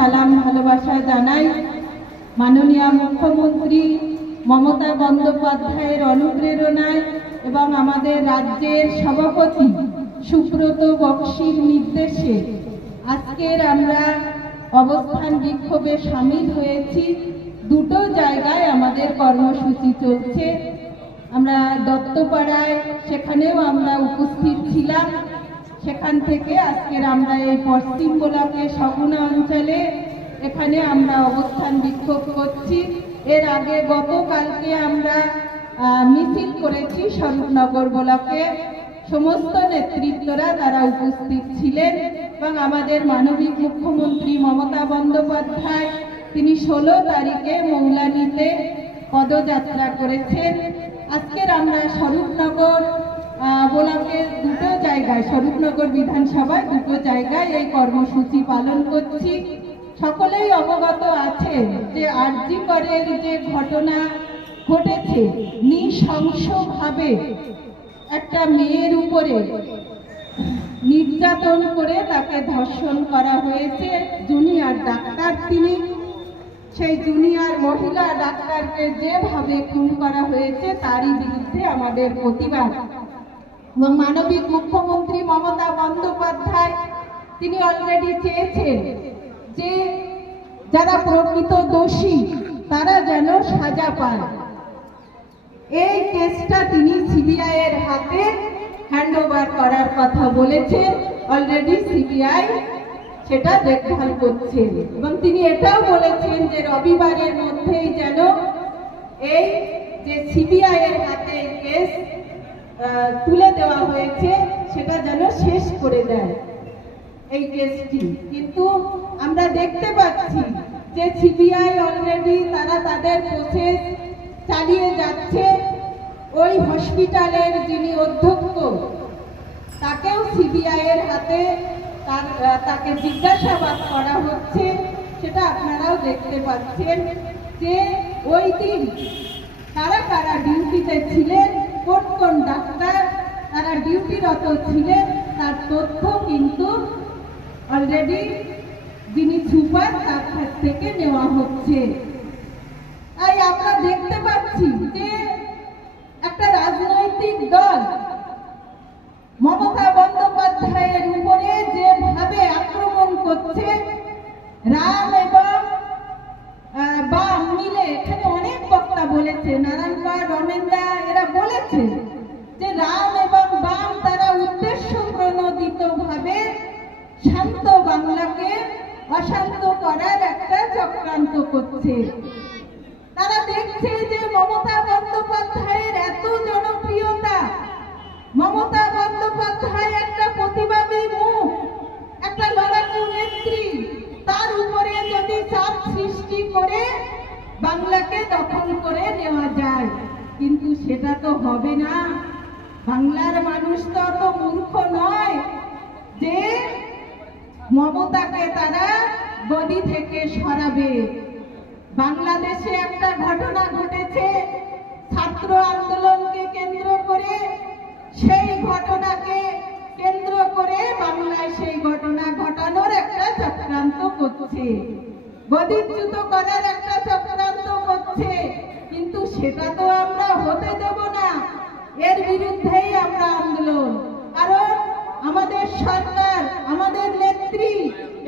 সালাম ভালোবাসা জানাই। মাননীয় মুখ্যমন্ত্রী মমতা বন্দ্যোপাধ্যায়ের অনুপ্রেরণায় এবং আমাদের রাজ্যের সভাপতি সুব্রত বক্সির নির্দেশে আজকের আমরা অবস্থান বিক্ষোভে সামিল হয়েছি। দুটো জায়গায় আমাদের কর্মসূচি চলছে। আমরা দত্তপাড়ায়, সেখানেও আমরা উপস্থিত ছিলাম। সেখান থেকে আজকের আমরা এই পশ্চিম ব্লকের সগুনা অঞ্চলে এখানে আমরা অবস্থান বিক্ষোভ করছি। এর আগে গতকালকে আমরা মিছিল করেছি স্বরূপনগর ব্লকে। সমস্ত নেতৃত্বরা তারা উপস্থিত ছিলেন এবং আমাদের মাননীয় মুখ্যমন্ত্রী মমতা বন্দ্যোপাধ্যায় তিনি 16 তারিখে মৌলানিতে পদযাত্রা করেছেন। আজকের আমরা স্বরূপনগর ব্লকের দুটো জায়গায়, স্বরূপনগর বিধানসভায় দুটো জায়গায় এই কর্মসূচি পালন করছি। সকলেই অবগত আছে যে আরজি করের যে ঘটনা ঘটেছে, নৃশংসভাবে একটা মেয়ের উপরে নির্যাতন করে তাকে ধর্ষণ করা হয়েছে। জুনিয়র ডাক্তার তিনি, সেই জুনিয়র মহিলা ডাক্তারকে যেভাবে খুন করা হয়েছে তারই বিরুদ্ধে আমাদের প্রতিবাদ। এবং মাননীয় মুখ্যমন্ত্রী মমতা বন্দ্যোপাধ্যায় তিনি অলরেডি চেয়েছেন যে যারা প্রকৃত দোষী তারা যেন সাজা পায়। এই কেসটা তিনি সিবিআই এর হাতে হ্যান্ডওভার করার কথা বলেছেন। অলরেডি সিবিআই সেটা দেখভাল করছে এবং তিনি এটাও বলেছেন যে রবিবারের মধ্যেই যেন এই যে সিবিআই এর হাতে কেস তুলে দেওয়া হয়েছে সেটা যেন শেষ করে দেয় এই কেসটি। কিন্তু আমরা দেখতে পাচ্ছি যে সিবিআই অলরেডি তারা তাদের প্রসেস চালিয়ে যাচ্ছে। ওই হসপিটালের যিনি অধ্যক্ষ তাকেও সিবিআই এর হাতে তাকে জিজ্ঞাসাবাদ করা হচ্ছে। সেটা আপনারাও দেখতে পাচ্ছেন যে ওই দিন কারা কারা ডিউটিতে ছিলেন, কোন কোন ডাক্তার তারা ডিউটিরত ছিলেন তার তথ্য কিন্তু অলরেডি যিনি সুপার তার কাছ থেকে নেওয়া হচ্ছে। তাই আমরা দেখতে পাচ্ছি যে একটা রাজনৈতিক দল মমতা বন্দ্যোপাধ্যায়ের উপরে যেভাবে আক্রমণ করছে, রাম এবং বাম মিলে, এখানে অনেক বক্তা বলেছে, নারায়ণগড় রমেনদা এরা বলেছে যে রাম এবং বাম তারা উদ্দেশ্য প্রণোদিত ভাবে শান্ত বাংলাকে অশান্ত করার একটা চক্রান্ত করছে। তারা দেখছে যে মমতা বন্দ্যোপাধ্যায়ের এত জনপ্রিয়তা, মমতা বন্দ্যোপাধ্যায় একটা প্রতিবাদী মুখ, একটা লড়াকু নেত্রী, তার উপরে যদি চাপ সৃষ্টি করে বাংলাকে দখল করে নেওয়া যায়, কিন্তু সেটা তো হবে না। বাংলার মানুষ তো অত মূর্খ নয় যে মমতাকে তারা গদি থেকে সরাবে। বাংলাদেশে একটা ঘটনা ঘটেছে ছাত্র আন্দোলনকে কেন্দ্র করে, সেই ঘটনাকে কেন্দ্র করে বাংলায় সেই ঘটনা ঘটানোর একটা চক্রান্ত করছে, গদিচ্যুত করার একটা চক্রান্ত করছে। কিন্তু সেটা তো আমরা হতে দেব না, এর বিরুদ্ধেই আমরা আন্দোলন। কারণ আমাদের সরকার, আমাদের নেত্রী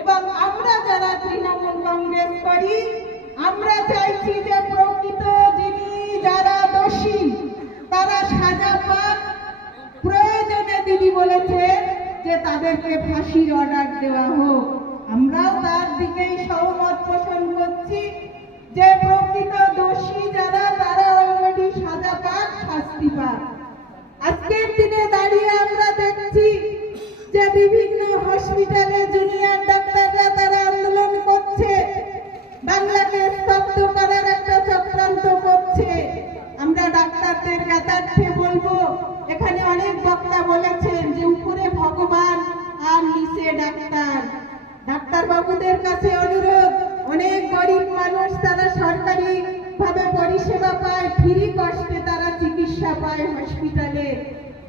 এবং আমরা যারা তৃণমূল কংগ্রেস করি, আমরা চাইছি যে প্রকৃত যিনি যারা দোষী তারা সাজা পাক। প্রয়োজনে দিদি বলেছেন যে তাদেরকে ফাঁসির অর্ডার দেওয়া হোক। আমরাও তার দিকেই সহমত পোষণ করছি যে প্রকৃত দোষী যারা তারা অলরেডি সাজা পাক, শাস্তি পাক। আজকের দিনে দাঁড়িয়ে আমরা দেখছি যে বিভিন্ন হসপিটালে জুনিয়র ডাক্তাররা তারা আন্দোলন করছে, বাংলাকে স্তব্ধ করার একটা চক্রান্ত করছে। আমরা ডাক্তারদের জ্ঞাতার্থে বলবো, এখানে অনেক বক্তা বলেছেন যে উপরে ভগবান আর নিচে ডাক্তার। ডাক্তার বাবুদের কাছে অনুরোধ, অনেক গরিব মানুষ তারা সরকারি ভাবে পরিষেবা পায়, ফ্রি কস্টে তারা চিকিৎসা পায় হসপিটালে।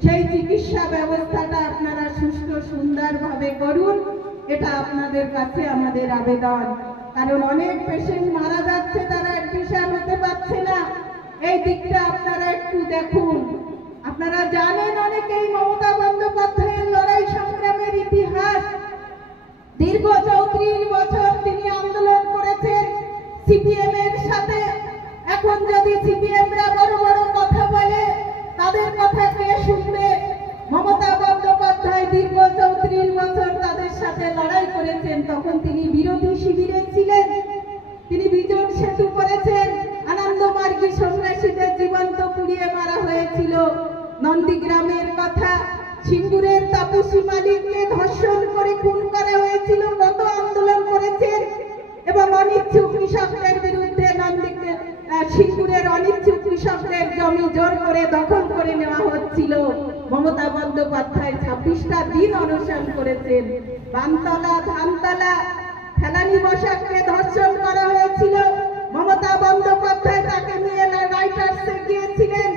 সেই চিকিৎসা ব্যবস্থাটা আপনারা সুষ্ঠু সুন্দরভাবে করুন, এটা আপনাদের কাছে আমাদের আবেদন। কারণ অনেক পেশেন্ট মারা যাচ্ছে, তারা অ্যাডমিশন হতে পারছে না। এই দিকটা আপনারা একটু দেখুন। আপনারা জানেন অনেকেই মমতা বন্দ্যোপাধ্যায়ের লড়াই সংগ্রামের ইতিহাস। দীর্ঘ 34 বছর তিনি আন্দোলন করেছেন সিপিএম এর সাথে। এখন যদি সিপিএমরা বড় বড় কথা বলে, তাদের কথা কে শুনবে? মমতা বন্দ্যোপাধ্যায় দীর্ঘ 34 বছর তাদের সাথে লড়াই করেছেন। তখন তিনি বিরোধী শিবিরে ছিলেন। তিনি বিজন সেতু করেছেন। আনন্দমার্গী সন্ন্যাসীদের জীবন্ত পুড়িয়ে মারা হয়েছিল। নন্দীগ্রামের কথা, সিঙ্গুরের তাপসী মালিককে ধর্ষণ করে খুন করা হয়েছিল। কত আন্দোলন করেছেন এবং অনিচ্ছুক কৃষকদের বিরুদ্ধে সিঙ্গুরের অনিচ্ছুক কৃষকদের জমি জোর করে দখল করে নেওয়া হচ্ছিল। মমতা বন্দ্যোপাধ্যায় 26টা দিন অনশন করেছেন। বানতলা, ধানতলা, ফেলানি বসাককে ধর্ষণ করা হয়েছিল। মমতা বন্দ্যোপাধ্যায় তাকে নিয়ে রাইটার্সে গিয়েছিলেন।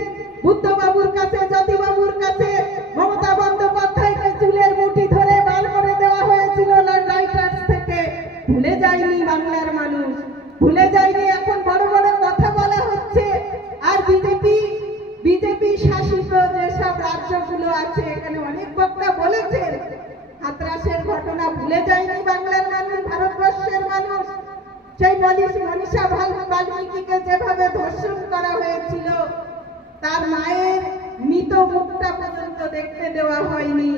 বুদ্ধবাবুর কাছে, জ্যোতিবাবুর কাছে মমতা বন্দ্যোপাধ্যায়কে চুলের মুঠি ধরে বার করে দেওয়া হয়েছিল রাইটার্স থেকে। ভুলে যায়নি বাংলার মানুষ, ভুলে যায়নি। এখন বড় বড় কথা বলা হচ্ছে। আর বিজেপি শাসিত যেসব রাজ্যগুলো আছে, এখানে অনেক বক্তা বলেছেন হাতরাসের ঘটনা ভুলে যায়নি বাংলার মানুষ, ভারতবর্ষের মানুষ। সেই মনীষা বাল্মীকিকে যেভাবে ধর্ষণ করা হয়েছিল, তার মায়ের মৃত মুখটা পর্যন্ত দেখতে দেওয়া হয়নি।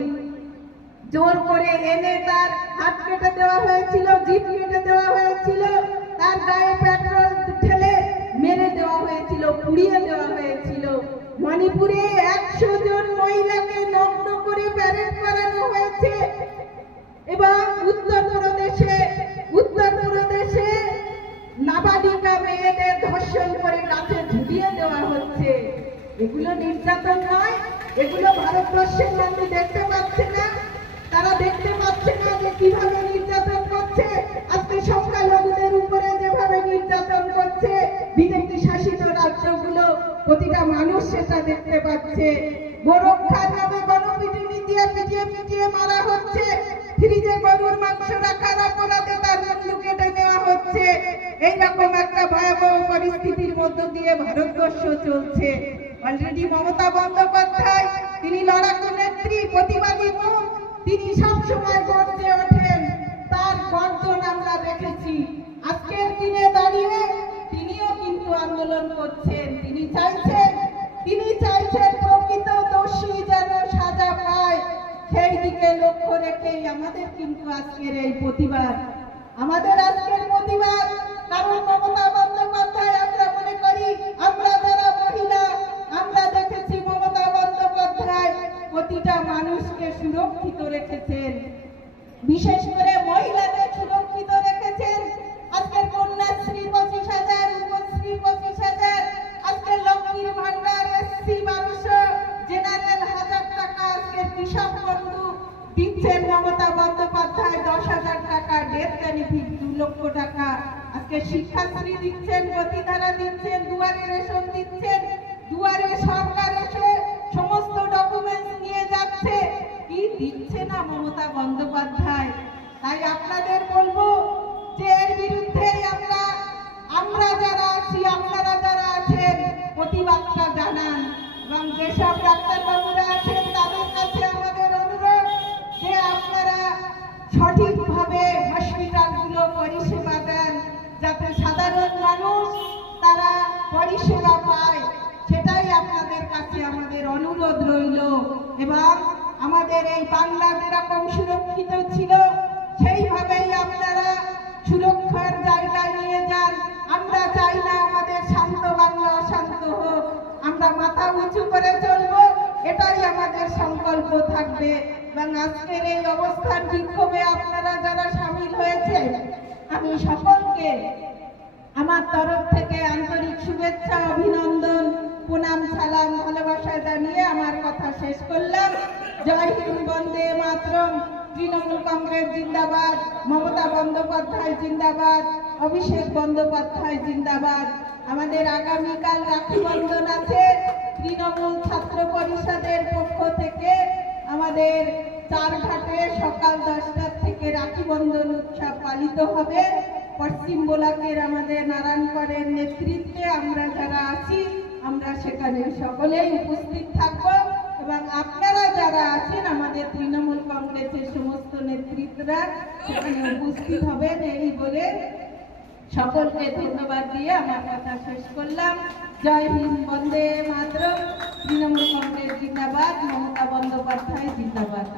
জোর করে এনে তার হাত কেটে দেওয়া হয়েছিল, জিভ কেটে দেওয়া হয়েছিল, তার গায়ে পেট্রোল ঢেলে মেরে দেওয়া হয়েছিল, পুড়িয়ে দেওয়া হয়েছিল। মণিপুরে 100 জন মহিলাকে নগ্ন করে প্যারেড করানো হয়েছে এবং উত্তরপ্রদেশে নাবালিকা মেয়েদের ধর্ষণ করে গাছে ঝুলিয়ে দেওয়া হচ্ছে। এগুলো নির্যাতন নয়? এগুলো ভারতবর্ষের মানুষ দেখতে পাচ্ছে না? তারা দেখতে পাচ্ছে না যে কিভাবে নির্যাতন করছে? আজকে সংখ্যালঘুদের উপরে যেভাবে নির্যাতন করছে বিজেপি শাসিত রাজ্যগুলো, প্রতিটা মানুষ সেটা দেখতে পাচ্ছে। গোরক্ষার নামে গণপিটুনি দিয়ে পিটিয়ে মারা হচ্ছে। ফ্রিজে গরুর মাংস রাখার অপরাধে তার মুন্ডু কেটে নেওয়া হচ্ছে। এইরকম একটা ভয়াবহ পরিস্থিতির মধ্য দিয়ে ভারতবর্ষ চলছে। অলরেডি মমতা বন্দ্যোপাধ্যায়, তিনি লড়াকু নেত্রী, প্রতিবাদী মুখ। তিনি সবসময় গর্জে ওঠেন, তার গর্জন আমরা দেখেছি। আজকের দিনে দাঁড়িয়ে তিনিও কিন্তু আন্দোলন করছেন। তিনি চাইছেন প্রকৃত দোষী যেন সাজা পায়। সেই দিকে লক্ষ্য রেখেই আমাদের কিন্তু আজকের এই প্রতিবাদ, কারণ মমতা বন্দ্যোপাধ্যায়, আমরা মনে করি, আমরা যারা মহিলা, আমরা দেখেছি মমতা বন্দ্যোপাধ্যায় প্রতিটা মানুষকে সুরক্ষিত রেখেছেন, বিশেষ করে মহিলাদের সুরক্ষিত রেখেছেন। আজকের কন্যাশ্রী 25,000, রূপশ্রী 25,000, আজকের লক্ষ্মীর ভান্ডার, SC 1200, জেনারেল 1000 টাকা, আজকের কৃষক বন্ধু দিচ্ছেন মমতা বন্দ্যোপাধ্যায় 10,000 টাকা, ডেথ বেনিফিট 2 লক্ষ টাকা, আজকে শিক্ষাশ্রী দিচ্ছেন, গতিধারা দিচ্ছেন, দুয়ারে রেশন দিচ্ছেন। দুয়ারে সরকার এসে সমস্ত ডকুমেন্টস নিয়ে যাচ্ছে, কি দিচ্ছে না মমতা বন্দ্যোপাধ্যায়। তাই আপনাদের বলবো যে এর বিরুদ্ধে আমরা যারা আছি, আপনারা যারা আছেন, প্রতিবাদটা জানান। এবং যেসব ডাক্তারবাবুরা আছেন তাদের কাছে আমাদের অনুরোধ যে আপনারা সঠিকভাবে হসপিটালগুলো পরিষেবা দেন, যাতে সাধারণ মানুষ তারা পরিষেবা পায়। সেটাই আপনাদের কাছে আমাদের অনুরোধ রইল। এবং আমাদের এই বাংলা যেরকম সুরক্ষিত ছিল, সেইভাবেই আপনারা সুরক্ষার জায়গায় নিয়ে যান। আমরা চাই না আমাদের শান্ত বাংলা অশান্ত হোক। আমরা মাথা উঁচু করে চলবো, এটাই আমাদের সংকল্প থাকবে। এবং আজকের এই অবস্থান বিক্ষোভে আপনারা যারা সামিল হয়েছে, আমি সকলকে আমার তরফ থেকে আন্তরিক শুভেচ্ছা, অভিনন্দন, প্রণাম, সালাম, ভালোবাসা জানিয়ে আমার কথা শেষ করলাম। জয় হিন্দ, বন্দে মাতরম। তৃণমূল কংগ্রেস জিন্দাবাদ, মমতা বন্দ্যোপাধ্যায় জিন্দাবাদ, অভিষেক বন্দ্যোপাধ্যায় জিন্দাবাদ। আমাদের আগামীকাল রাখি বন্ধন আছে। তৃণমূল ছাত্র পরিষদের পক্ষ থেকে আমাদের চারঘাটে সকাল 10টা থেকে রাখি বন্ধন উৎসব পালিত হবে। পশ্চিম বোলাকের আমাদের নারায়ণগড়ের নেতৃত্বে আমরা যারা আছি আমরা সেখানে সকলেই উপস্থিত থাকব এবং আপনারা যারা আছেন আমাদের তৃণমূল কংগ্রেসের সমস্ত নেতৃত্বরা সেখানে উপস্থিত হবেন এই বলে সকলকে ধন্যবাদ দিয়ে আমার কথা শেষ করলাম। জয় হিন্দ, বন্দে মাতরম। তৃণমূল কংগ্রেস জিন্দাবাদ, মমতা বন্দ্যোপাধ্যায় জিন্দাবাদ।